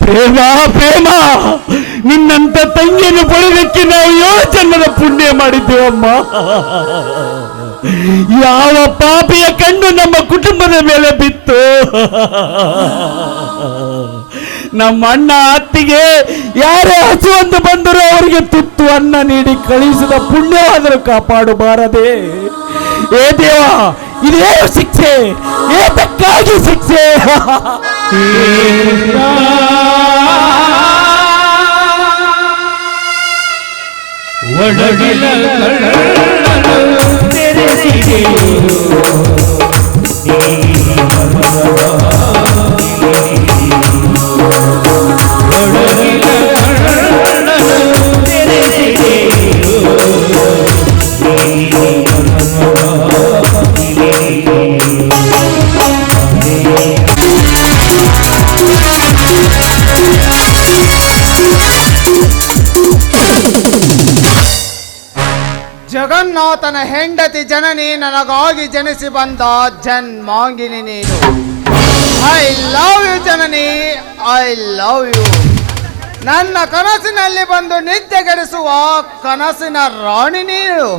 ಪ್ರೇಮ, ಪ್ರೇಮ, ನಿನ್ನಂತ ತಂಗಿಯನ್ನು ಪಡೆದಕ್ಕೆ ನಾವು 7 ಜನ್ಮದ ಪುಣ್ಯ ಮಾಡಿದ್ದೇವಮ್ಮ. ಯಾವ ಪಾಪಿಯ ಕಣ್ಣು ನಮ್ಮ ಕುಟುಂಬದ ಮೇಲೆ ಬಿತ್ತು? ನಮ್ಮ ಅಣ್ಣ ಅತ್ತಿಗೆ ಯಾರೇ ಹಸುವಂತ ಬಂದರೂ ಅವರಿಗೆ ತುತ್ತು ಅನ್ನ ನೀಡಿ ಕಳಿಸಿದ ಪುಣ್ಯವಾದರೂ ಕಾಪಾಡಬಾರದೆ? ಏ ದೇವ, ಇದೇ ಶಿಕ್ಷೆ, ಏತಕ್ಕಾಗಿ ಶಿಕ್ಷೆ? ಒಡಗಿಲ ಕಳ್ಳನು ತೆರೆಸಿದೆಯೋ ಜಗನ್ನಾಥನ ಹೆಂಡತಿ ಜನನಿ, ನನಗಾಗಿ ಜನಿಸಿ ಬಂದ ಜನ್ಮಾಂಗಿನಿ ನೀನು. ಐ ಲವ್ ಯು ಜನನಿ, ಐ ಲವ್ ಯು. ನನ್ನ ಕನಸಿನಲ್ಲಿ ಬಂದು ನಿದ್ದೆಗೆಡಿಸುವ ಕನಸಿನ ರಾಣಿ ನೀನು.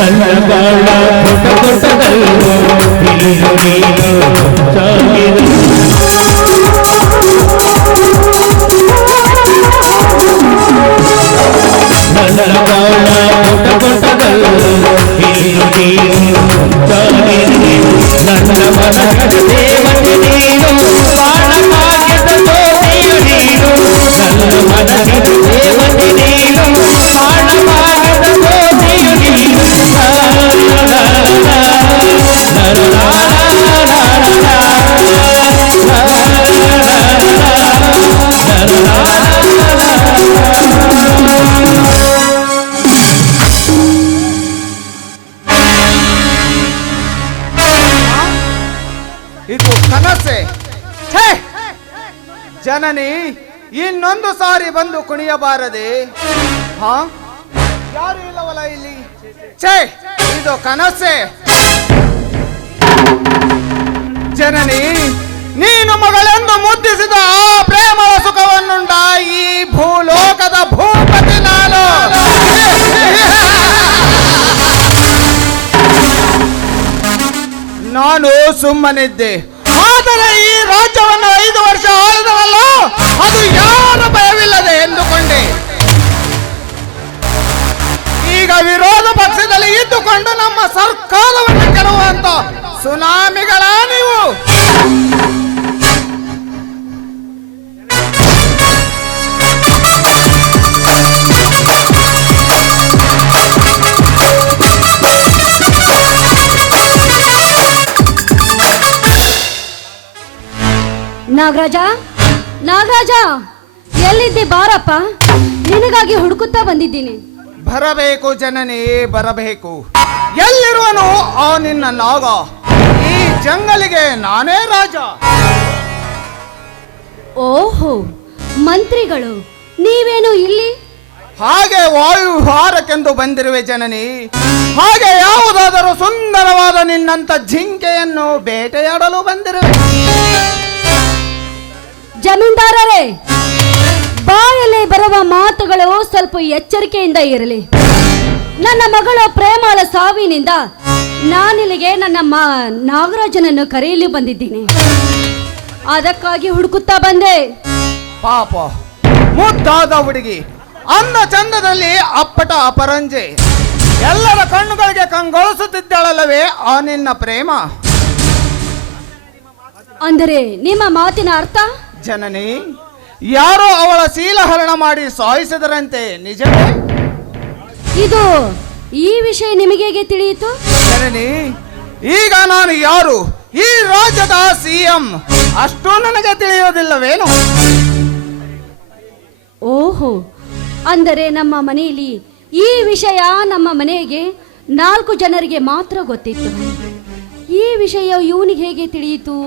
ನನ್ನ ಬಾಳ ಪುಟಪುಟದಲ್ಲೂ ಇಳಿದು ನೀನು ಸಾಗಿರು. ನನ್ನ ಬಾಳ ಪುಟಪುಟದಲ್ಲೂ ಇಳಿದು ನೀನು ಸಾಗಿರು. ನನ್ನ ಮನದ ದೇವತೆ ನೀನು, ಬಾಳ ಭಾಗ್ಯದ ಜ್ಯೋತಿಯು ನೀನು. ನನ್ನ ಮನದ ದೇವತೆ ನೀನು, ಬಾಳ ಭಾಗ್ಯದ ಜ್ಯೋತಿಯು ನೀನು. ಇದು ಕನಸೆ. ಛೇ! ಜನನಿ ಇನ್ನೊಂದು ಸಾರಿ ಬಂದು ಕುಣಿಯಬಾರದೆ? ಹಾ, ಯಾರು ಇಲ್ಲವಲ್ಲ ಇಲ್ಲಿ? ಛೇ, ಇದು ಕನಸೆ. ಜನನಿ, ನೀನು ಮಗಳೆಂದು ಮುದ್ದಿಸಿದ ಆ ಪ್ರೇಮದ ಸುಖವನ್ನುಂಡ ಈ ಭೂಲೋಕದ ಭೂಪತಿ ನಾನು. ನಾನು ಸುಮ್ಮನಿದ್ದೆ, ಆದರೆ ಈ ರಾಜ್ಯವನ್ನು 5 ವರ್ಷ ಆಳಿದವಲ್ಲ, ಅದು ಯಾರ ಭಯವಿಲ್ಲದೆ ಎಂದುಕೊಂಡೆ. ಈಗ ವಿರೋಧ ಪಕ್ಷದಲ್ಲಿ ಇದ್ದುಕೊಂಡು ನಮ್ಮ ಸರ್ಕಾರವನ್ನು ಕೆಡವುವಂತ ಸುನಾಮಿಗಳ ನೀವು. ನಾಗರಾಜ, ನಾಗರಾಜ, ಎಲ್ಲಿದ್ದೆ? ಬಾರಪ್ಪ, ನಿನಗಾಗಿ ಹುಡುಕುತ್ತಾ ಬಂದಿದ್ದೀನಿ. ಬರಬೇಕು ಜನನಿ, ಬರಬೇಕು. ಎಲ್ಲಿರುವನು ಆ ನಿನ್ನ ನಾಗ? ಈ ಜಂಗಲಿಗೆ ನಾನೇ ರಾಜ. ಓಹೋ, ಮಂತ್ರಿಗಳು ನೀವೇನು ಇಲ್ಲಿ? ಹಾಗೆ ವಾಯುಹಾರಕ್ಕೆಂದು ಬಂದಿರುವೆ ಜನನಿ. ಹಾಗೆ ಯಾವುದಾದರೂ ಸುಂದರವಾದ ನಿನ್ನಂತ ಜಿಂಕೆಯನ್ನು ಬೇಟೆಯಾಡಲು ಬಂದಿರುವೆ. ಜಮೀನ್ದಾರರೇ, ಬಾಯಲ್ಲಿ ಬರುವ ಮಾತುಗಳು ಸ್ವಲ್ಪ ಎಚ್ಚರಿಕೆಯಿಂದ ಇರಲಿ. ನನ್ನ ಮಗಳ ಪ್ರೇಮಾಳ ಸಾವಿನಿಂದ ನಾನಿಲ್ಲಿಗೆ ನನ್ನ ನಾಗರಾಜನನ್ನು ಕರೆಯಲು ಬಂದಿದ್ದೀನಿ. ಅದಕ್ಕಾಗಿ ಹುಡುಕುತ್ತಾ ಬಂದೆ. ಪಾಪ, ಮುದ್ದಾದ ಹುಡುಗಿ, ಅಂದ ಚಂದದಲ್ಲಿ ಅಪ್ಪಟ ಅಪರಂಜೆ, ಎಲ್ಲರ ಕಣ್ಣುಗಳಿಗೆ ಕಂಗೊಳಿಸುತ್ತಿದ್ದಾಳಲ್ಲವೇ ಆ ನಿನ್ನ ಪ್ರೇಮ. ಅಂದರೆ ನಿಮ್ಮ ಮಾತಿನ ಅರ್ಥ? ಜನನಿ, ಯಾರೋ ಅವಳ ಶೀಲಹರಣ ಮಾಡಿ ಸಾಯಿಸಿದರಂತೆ, ನಿಜವೇ? ಇದು ಈ ವಿಷಯ ನಿಮಗೆ ಹೇಗೆ ತಿಳಿಯಿತು? ಜನನಿ, ಈಗ ನಾನು ಯಾರು? ಈ ರಾಜ್ಯದ CM. ಅಷ್ಟು ನನಗೆ ತಿಳಿಯೋದಿಲ್ಲವೇನು? ಓಹೋ, ಅಂದರೆ ನಮ್ಮ ಮನೆಯಲ್ಲಿ ಈ ವಿಷಯ ನಮ್ಮ ಮನೆಗೆ 4 ಜನರಿಗೆ ಮಾತ್ರ ಗೊತ್ತಿತ್ತು. ಈ ವಿಷಯ ಇವನಿಗೆ ಹೇಗೆ ತಿಳಿಯಿತು?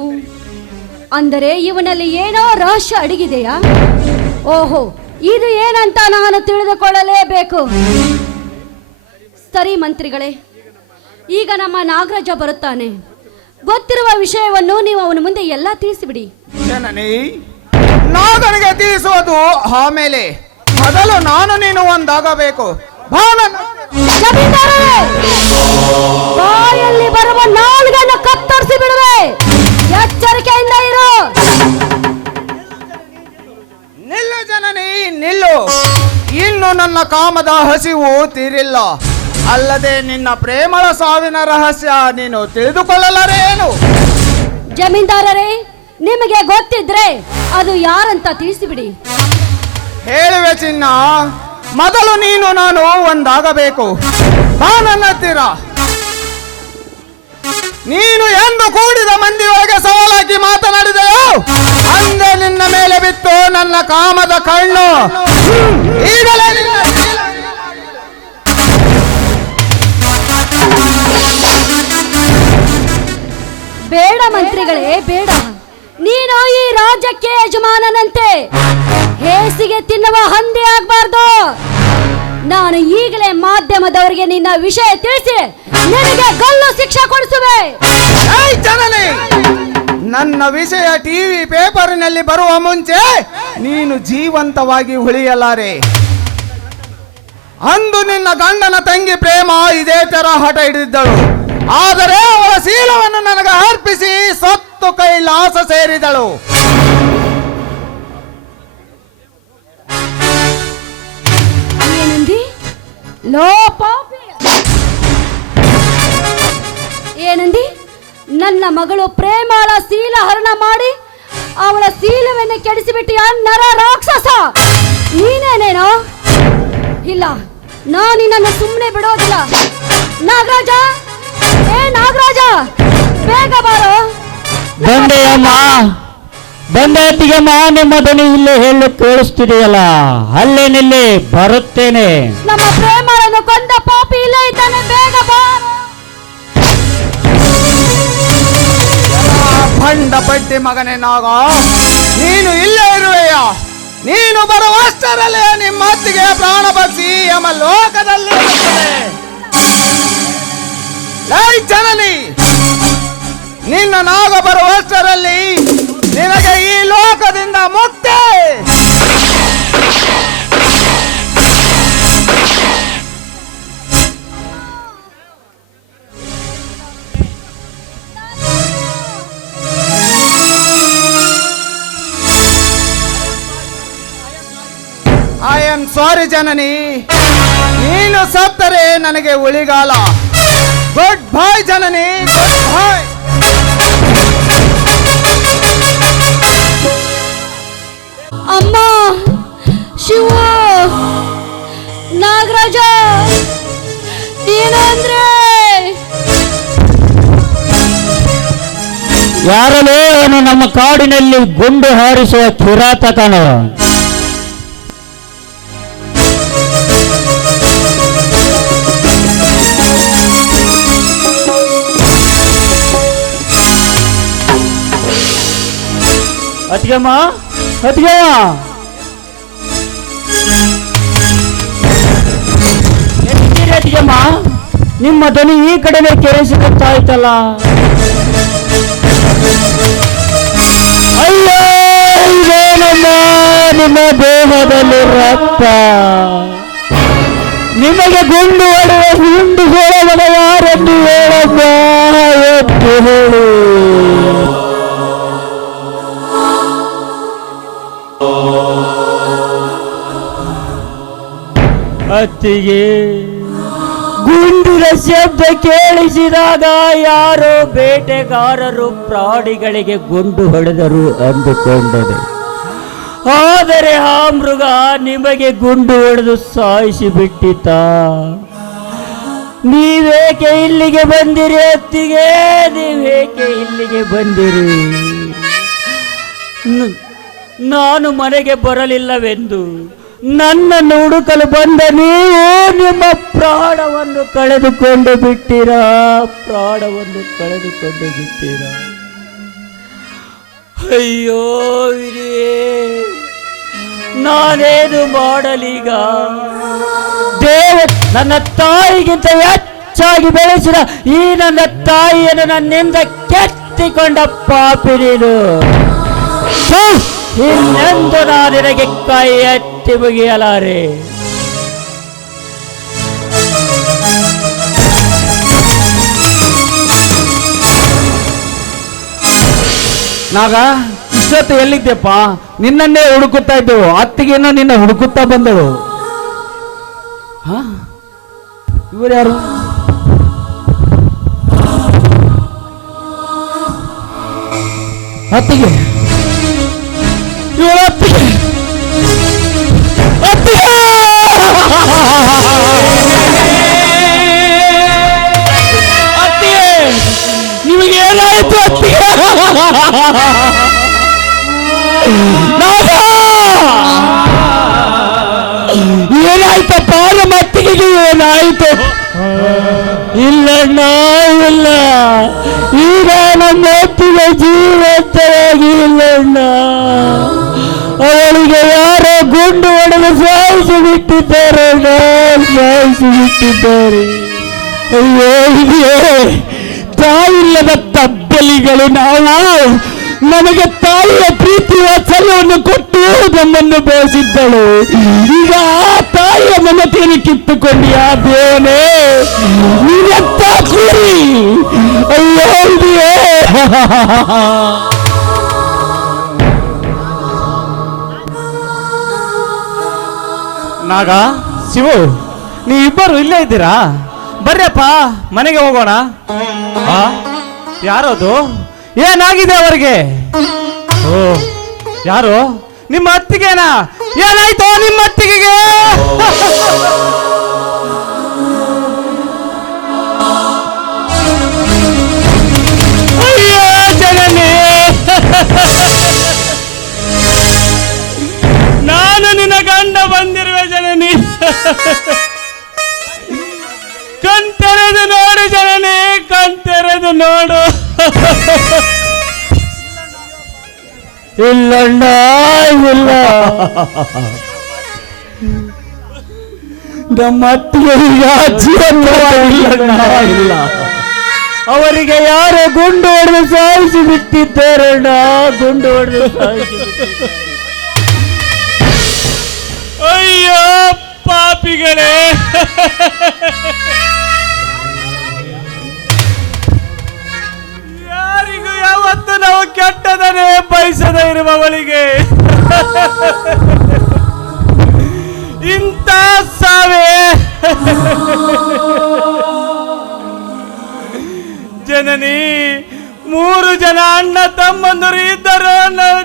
ಅಂದರೆ ಇವನಲ್ಲಿ ಏನೋ ರಹಸ್ಯ ಅಡಗಿದೆಯಾ? ಓಹೋ, ಇದು ಏನಂತ ನಾನು ತಿಳಿದುಕೊಳ್ಳಲೇಬೇಕು. ಸರಿ ಮಂತ್ರಿಗಳೇ, ಈಗ ನಮ್ಮ ನಾಗರಾಜ ಬರುತ್ತಾನೆ. ಗೊತ್ತಿರುವ ವಿಷಯವನ್ನು ನೀವು ಅವನ ಮುಂದೆ ಎಲ್ಲ ತಿಳಿಸಿಬಿಡಿ. ಜನನಿ, ನಾಗನಿಗೆ ತಿಳಿಸುವುದು ಆಮೇಲೆ, ಮೊದಲು ನಾನು ನೀನು ಒಂದಾಗಬೇಕು. ಜಮೀನ್ದಾರರೇ, ಬಾಯಲ್ಲಿ ಬರುವ ನಾಲ್ಗೆಯನ್ನು ಕತ್ತರಿಸಿ ಬಿಡುವೆ. ಎಚ್ಚರಿಕೆಯಿಂದ ಇರು. ನಿಲ್ಲು ಜನನಿ, ನಿಲ್ಲು. ಇನ್ನು ನನ್ನ ಕಾಮದ ಹಸಿವು ತೀರಿಲ್ಲ. ಅಲ್ಲದೆ ನಿನ್ನ ಪ್ರೇಮಳ ಸಾವಿನ ರಹಸ್ಯ ನೀನು ತಿಳಿದುಕೊಳ್ಳಲಾರೇನು? ಜಮೀನ್ದಾರರೇ, ನಿಮಗೆ ಗೊತ್ತಿದ್ರೆ ಅದು ಯಾರಂತ ತಿಳಿಸಿಬಿಡಿ. ಹೇಳುವೆ ಚಿನ್ನ, ಮೊದಲು ನೀನು ನಾನು ಒಂದಾಗಬೇಕು. ಬಾ ನನ್ನ ಹತ್ತಿರ. ನೀನು ಎಂದು ಕೂಡಿದ ಮಂದಿಯೊಳಗೆ ಸವಾಲಾಗಿ ಮಾತನಾಡಿದೆಯೋ ಅಂದೇ ನಿನ್ನ ಮೇಲೆ ಬಿತ್ತು ನನ್ನ ಕಾಮದ ಕಣ್ಣು. ಈಗಲೇ ಬೇಡ ಮಂತ್ರಿಗಳೇ, ಬೇಡ. ನೀನು ಈ ರಾಜ್ಯಕ್ಕೆ ಯಜಮಾನನಂತೆ ಹೇಸಿಗೆ ತಿನ್ನುವ ಹಂದಿ ಆಗ್ಬಾರ್ದು. ನಾನು ಈಗಲೇ ಮಾಧ್ಯಮದವರಿಗೆ ನಿನ್ನ ವಿಷಯ ತಿಳಿಸಿ ನಿನಗೆ ಗಲ್ಲು ಶಿಕ್ಷೆ ಕೊಡಿಸುವೆ. ಜನನಿ, ನನ್ನ ವಿಷಯ ಟಿವಿ ಪೇಪರಿನಲ್ಲಿ ಬರುವ ಮುಂಚೆ ನೀನು ಜೀವಂತವಾಗಿ ಉಳಿಯಲಾರೆ. ಅಂದು ನಿನ್ನ ಗಂಡನ ತಂಗಿ ಪ್ರೇಮ ಇದೇ ತರ ಹಠ ಹಿಡಿದಿದ್ದಳು. ಆದರೆ ಅವಳ ಶೀಲವನ್ನು ನನಗೆ ಅರ್ಪಿಸಿ ಸತ್ತು ಕೈಲಾಸ ಸೇರಿದಳು. ಏನಂದಿ? ಲೋ ಪಾಪಿ, ಏನಂದಿ? ನನ್ನ ಮಗಳು ಪ್ರೇಮಾಳ ಶೀಲ ಹರಣ ಮಾಡಿ ಅವಳ ಶೀಲವನ್ನೇ ಕೆಡಿಸಿಬಿಟ್ಟಿಯ ನರ ರಾಕ್ಷಸ ನೀನೇನೇನೋ? ಇಲ್ಲ, ನಾನು ನಿನ್ನನ್ನು ಸುಮ್ಮನೆ ಬಿಡೋದಿಲ್ಲ. ನಾಗರಾಜ, ಏ ನಾಗರಾಜ, ಬೇಗ ಬಾರೋ. ಬಂದೆಯಮ್ಮ, ಬಂದೆಯಮ್ಮ, ನಿಮ್ಮ ಧ್ವನಿ ಇಲ್ಲೇ ಹೇಳಿ ಕೇಳಿಸ್ತಿದೆಯಲ್ಲ, ಅಲ್ಲೇ ನಿಲ್ಲಿ ಬರುತ್ತೇನೆ. ನಮ್ಮ ಪ್ರೇಮಳನ್ನು ಕೊಂದ ಪಾಪಿ ಇಲ್ಲೇ ಇದ್ದಾನೆ, ಬೇಗ ಬಾರೋ. ಭಂಡ ಪಟ್ಟಿ ಮಗನೇ ನಾಗ, ನೀನು ಇಲ್ಲೇ ಇರುವೆಯ. ನೀನು ಬರುವಷ್ಟರಲ್ಲೇ ನಿಮ್ಮ ಅತ್ತಿಗೆ ಪ್ರಾಣ ಬಗ್ಸಿ ಯಮ ಲೋಕದಲ್ಲಿ ಇರುತ್ತದೆ. ಲೈ ಜನನಿ, ನಿನ್ನ ನಾಗ ಬರುವಷ್ಟರಲ್ಲಿ ನಿನಗೆ ಈ ಲೋಕದಿಂದ ಮುಕ್ತಿ. ಐ ಆಮ್ ಸಾರಿ ಜನನಿ, ನೀನು ಸತ್ತರೆ ನನಗೆ ಉಳಿಗಾಲ. ಗುಡ್ ಬಾಯ್ ಜನನಿ, ಗುಡ್ ಬಾಯ್. ಅಮ್ಮ, ಶಿವ, ನಾಗರಾಜ, ಏನಂದ್ರೆ? ಯಾರಲ್ಲೇ ಅವನು ನಮ್ಮ ಕಾಡಿನಲ್ಲಿ ಗುಂಡು ಹಾರಿಸುವ ಕಿರಾತಕನು? ಅತ್ತಿಗೆಮ್ಮ, ಅತ್ತಿಗೆಮ್ಮ, ಅತ್ತಿಗೆಮ್ಮ, ನಿಮ್ಮ ಧ್ವನಿ ಈ ಕಡೆನೇ ಕೇಳಿಸಿಕೊಳ್ತಾಯ್ತಲ್ಲ. ಅಯ್ಯೋ, ಇದೇನಮ್ಮ ನಿಮ್ಮ ದೇಹದಲ್ಲಿ ರಕ್ತ? ನಿಮಗೆ ಗುಂಡು ಹೊಡೆದ ಗುಂಡು ಸೋಳವನ ಯಾರೆಂದು ಹೇಳಮ್ಮ, ಎತ್ತು ಹೇಳಿ. ಅತ್ತಿಗೆ, ಗುಂಡಿನ ಶಬ್ದ ಕೇಳಿಸಿದಾಗ ಯಾರೋ ಬೇಟೆಗಾರರು ಪ್ರಾಣಿಗಳಿಗೆ ಗುಂಡು ಹೊಡೆದರು ಅಂದುಕೊಂಡರೆ, ಆದರೆ ಆ ಮೃಗ ನಿಮಗೆ ಗುಂಡು ಹೊಡೆದು ಸಾಯಿಸಿ ಬಿಟ್ಟಿತ. ನೀವೇಕೆ ಇಲ್ಲಿಗೆ ಬಂದಿರಿ ಅತ್ತಿಗೆ? ನೀವೇಕೆ ಇಲ್ಲಿಗೆ ಬಂದಿರಿ? ನಾನು ಮನೆಗೆ ಬರಲಿಲ್ಲವೆಂದು ನನ್ನನ್ನು ಹುಡುಕಲು ಬಂದ ನೀವು ನಿಮ್ಮ ಪ್ರಾಣವನ್ನು ಕಳೆದುಕೊಂಡು ಬಿಟ್ಟಿರಾ, ಪ್ರಾಣವನ್ನು ಕಳೆದುಕೊಂಡು ಬಿಟ್ಟಿರಾ. ಅಯ್ಯೋ ಹಿರಿಯೇ, ನಾನೇನು ಮಾಡಲೀಗ? ದೇವ ನನ್ನ ತಾಯಿಗಿಂತ ಹೆಚ್ಚಾಗಿ ಬೆಳೆಸಿದ ಈ ನನ್ನ ತಾಯಿಯನ್ನು ನನ್ನಿಂದ ಕೆತ್ತಿಕೊಂಡ ಪಾಪಿ ನೀನು. ಇನ್ನೆಂದು ನಾನಿನಗೆ ಕೈ ಎತ್ತಿ ಮುಗಿಯಲಾರೆ. ನಾಗ, ಇಷ್ಟೊತ್ತು ಎಲ್ಲಿದ್ದೆಪ್ಪ? ನಿನ್ನನ್ನೇ ಹುಡುಕುತ್ತಾ ಇದ್ದೆವು. ಅತ್ತಿಗೆನ ನಿನ್ನ ಹುಡುಕುತ್ತಾ ಬಂದಳು. ಇವರು ಯಾರು? ಅತ್ತಿಗೆ, ಇವಳ ಅತ್ತಿಗೆ. ಅತ್ತಿಗೆ, ಅತ್ತಿಗೆ, ನಿಮಗೆ ಏನಾಯ್ತು ಅತ್ತಿಗೆ? ಏನಾಯ್ತಪ್ಪ? ನಮ್ಮ ಅತ್ತಿಗೆಗೆ ಏನಾಯ್ತು? ಇಲ್ಲಣ್ಣ, ಇಲ್ಲ, ಈಗ ನಮ್ಮ ಅತ್ತಿಗೆ ಜೀವಂತವಾಗಿ ಇಲ್ಲಣ್ಣ. ಅವಳಿಗೆ ಯಾರೋ ಗುಂಡು ಹೊಡೆದು ಸಾಯಿಸಿ ಬಿಟ್ಟಿದ್ದಾರೆ, ಸಾಯಿಸಿ ಬಿಟ್ಟಿದ್ದಾರೆ. ಅಯ್ಯೋ, ತಾಯಿಲ್ಲದ ತಬ್ಬಲಿಗಳು ನಾವು ನಮಗೆ ತಾಯಿಯ ಪ್ರೀತಿ ವಾತ್ಸಲ್ಯವನ್ನು ಕೊಟ್ಟು ನಮ್ಮನ್ನು ಬೆಳೆಸಿದ್ದಳು. ಈಗ ಆ ತಾಯಿಯ ಮಮತೆಯನ್ನು ಕಿತ್ತುಕೊಂಡಿ ಆ ದೇವನೇ ನೀನೆತ್ತ ಕೂರಿ ಅಯ್ಯೋ ಇದೆಯೇ. ನಾಗ, ಶಿವು, ನೀವಿಬ್ಬರು ಇಲ್ಲೇ ಇದ್ದೀರಾ? ಬರ್ರಪ್ಪ, ಮನೆಗೆ ಹೋಗೋಣ. ಯಾರದು? ಏನಾಗಿದೆ ಅವರಿಗೆ? ಓ, ಯಾರು? ನಿಮ್ಮ ಅತ್ತಿಗೆನಾ? ಏನಾಯ್ತು ನಿಮ್ಮ ಅತ್ತಿಗೆಗೆ? ಅಯ್ಯೋ ಜನನಿ, ನಾನು ನಿನ್ನ ಗಂಡ ಬಂದಿರುವೆ ಜನನಿ. ಕಣ್ತೆರೆದು ನೋಡು ಜನನಿ, ಕಣ್ತೆರೆದು ನೋಡು. ಇಲ್ಲಣ್ಣ ಇಲ್ಲ, ನಮ್ಮ ಅತ್ತಿಗೆ ಈಗ ಜೀವನವಾಗಿಲ್ಲ. ಅವರಿಗೆ ಯಾರೋ ಗುಂಡು ಹೊಡೆದು ಸಾಯಿಸಿ ಬಿಟ್ಟಿದ್ದಾರಣ್ಣ, ಗುಂಡು ಹೊಡೆದು ಸಾಯಿಸಿ ಬಿಟ್ಟಿದ್ದಾರೆ. ಅಯ್ಯೋ ಪಾಪಿಗಳೇ, ಯಾರಿಗೂ ಯಾವತ್ತು ನಾವು ಕೆಟ್ಟದನ್ನೇ ಬಯಸದೇ ಇರುವವಳಿಗೆ ಇಂಥ ಸಾವೇ. ಜನನಿ, 3 ಜನ ಅಣ್ಣ ತಮ್ಮಂದರು ಇದ್ದರೂ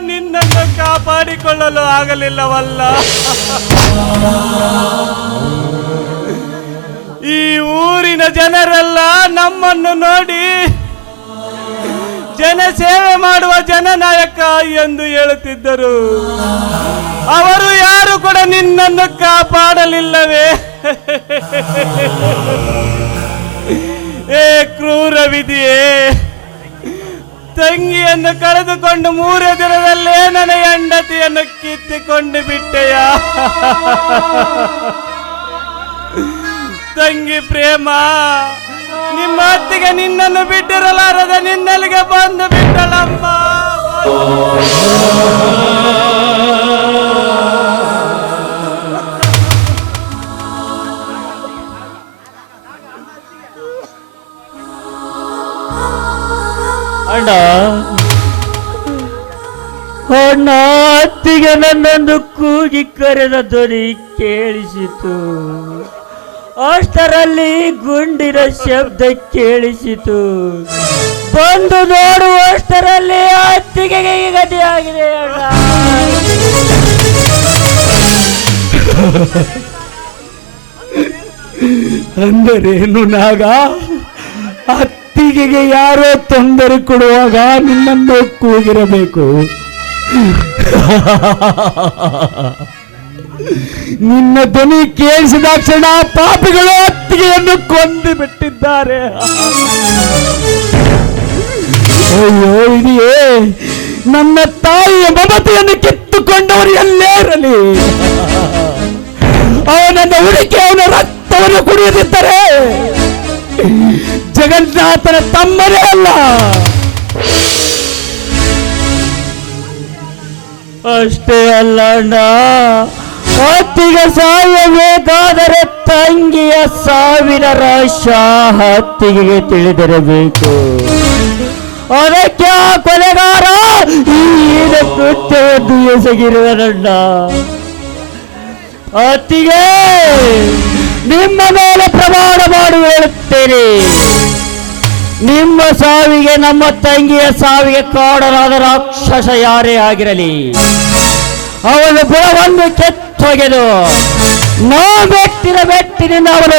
ನಿನ್ನನ್ನು ಕಾಪಾಡಿಕೊಳ್ಳಲು ಆಗಲಿಲ್ಲವಲ್ಲ. ಈ ಊರಿನ ಜನರೆಲ್ಲ ನಮ್ಮನ್ನು ನೋಡಿ ಜನಸೇವೆ ಮಾಡುವ ಜನನಾಯಕ ಎಂದು ಹೇಳುತ್ತಿದ್ದರು. ಅವರು ಯಾರು ಕೂಡ ನಿನ್ನನ್ನು ಕಾಪಾಡಲಿಲ್ಲವೇ? ಏ ಕ್ರೂರ ವಿಧಿಯೇ, ತಂಗಿಯನ್ನು ಕಳೆದುಕೊಂಡು 3 ದಿನದಲ್ಲೇ ನನ್ನ ಹೆಂಡತಿಯನ್ನು ಕಿತ್ತಿಕೊಂಡು ಬಿಟ್ಟೆಯ. ತಂಗಿ ಪ್ರೇಮ, ನಿಮ್ಮ ಅತ್ತಿಗೆ ನಿನ್ನನ್ನು ಬಿಟ್ಟಿರಲಾರದ ನಿನ್ನಲ್ಲಿಗೆ ಬಂದು ಬಿಟ್ಟಳಮ್ಮ. ಅಣ್ಣ ಅಣ್ಣ, ಅತ್ತಿಗೆ ನನ್ನನ್ನು ಕೂಗಿ ಕರೆದ ಧ್ವನಿ ಕೇಳಿಸಿತು. ಅಷ್ಟರಲ್ಲಿ ಗುಂಡಿನ ಶಬ್ದ ಕೇಳಿಸಿತು. ಬಂದು ನೋಡುವಷ್ಟರಲ್ಲಿ ಅತ್ತಿಗೆಗೆ ಈ ಗತಿಯಾಗಿದೆ ಅಣ್ಣ. ಅಂದರೇನು ನಾಗ? ಅತ್ತಿಗೆಗೆ ಯಾರೋ ತೊಂದರೆ ಕೊಡುವಾಗ ನಿನ್ನನ್ನು ಕೂಗಿರಬೇಕು. ನಿನ್ನ ಧ್ವನಿ ಕೇಳಿಸಿದ ಕ್ಷಣ ಪಾಪಿಗಳು ಅತ್ತಿಗೆಯನ್ನು ಕೊಂದು ಬಿಟ್ಟಿದ್ದಾರೆ. ಅಯ್ಯೋ ಇದೆಯೇ, ನನ್ನ ತಾಯಿಯ ಮಮತೆಯನ್ನು ಕಿತ್ತುಕೊಂಡವರು ಎಲ್ಲೇ ಇರಲಿ, ಅವನನ್ನ ಹುಡುಕಿ ಅವನ ರಕ್ತವನ್ನು ಕುಡಿಯದಿದ್ದರೆ ಜಗನ್ನಾಥನ ತಮ್ಮನೇ ಅಲ್ಲ. ಅಷ್ಟೇ ಅಲ್ಲ ಅಣ್ಣ, ಅತ್ತಿಗೆ ಸಾಯಬೇಕಾದರೆ ತಂಗಿಯ ಸಾವಿನ ರಹಸ್ಯ ಅತ್ತಿಗೆಗೆ ತಿಳಿದಿರಬೇಕು. ಅದಕ್ಕೆ ಆ ಕೊಲೆಗಾರ ಈ ಕೃತ್ಯವನ್ನು ಎಸಗಿರುವನಣ್ಣ. ಅತ್ತಿಗೆ, ನಿಮ್ಮ ಮೇಲೆ ಪ್ರಮಾಣ ಮಾಡಿ ಹೇಳುತ್ತೇನೆ, ನಿಮ್ಮ ಸಾವಿಗೆ, ನಮ್ಮ ತಂಗಿಯ ಸಾವಿಗೆ ಕಾರಣರಾದ ರಾಕ್ಷಸ ಯಾರೇ ಆಗಿರಲಿ, ಅವನ ಬುಡವನ್ನು ಕೆತ್ತೊಗೆದು ನಾವು ಬೆಟ್ಟಿನಿಂದ ಅವನ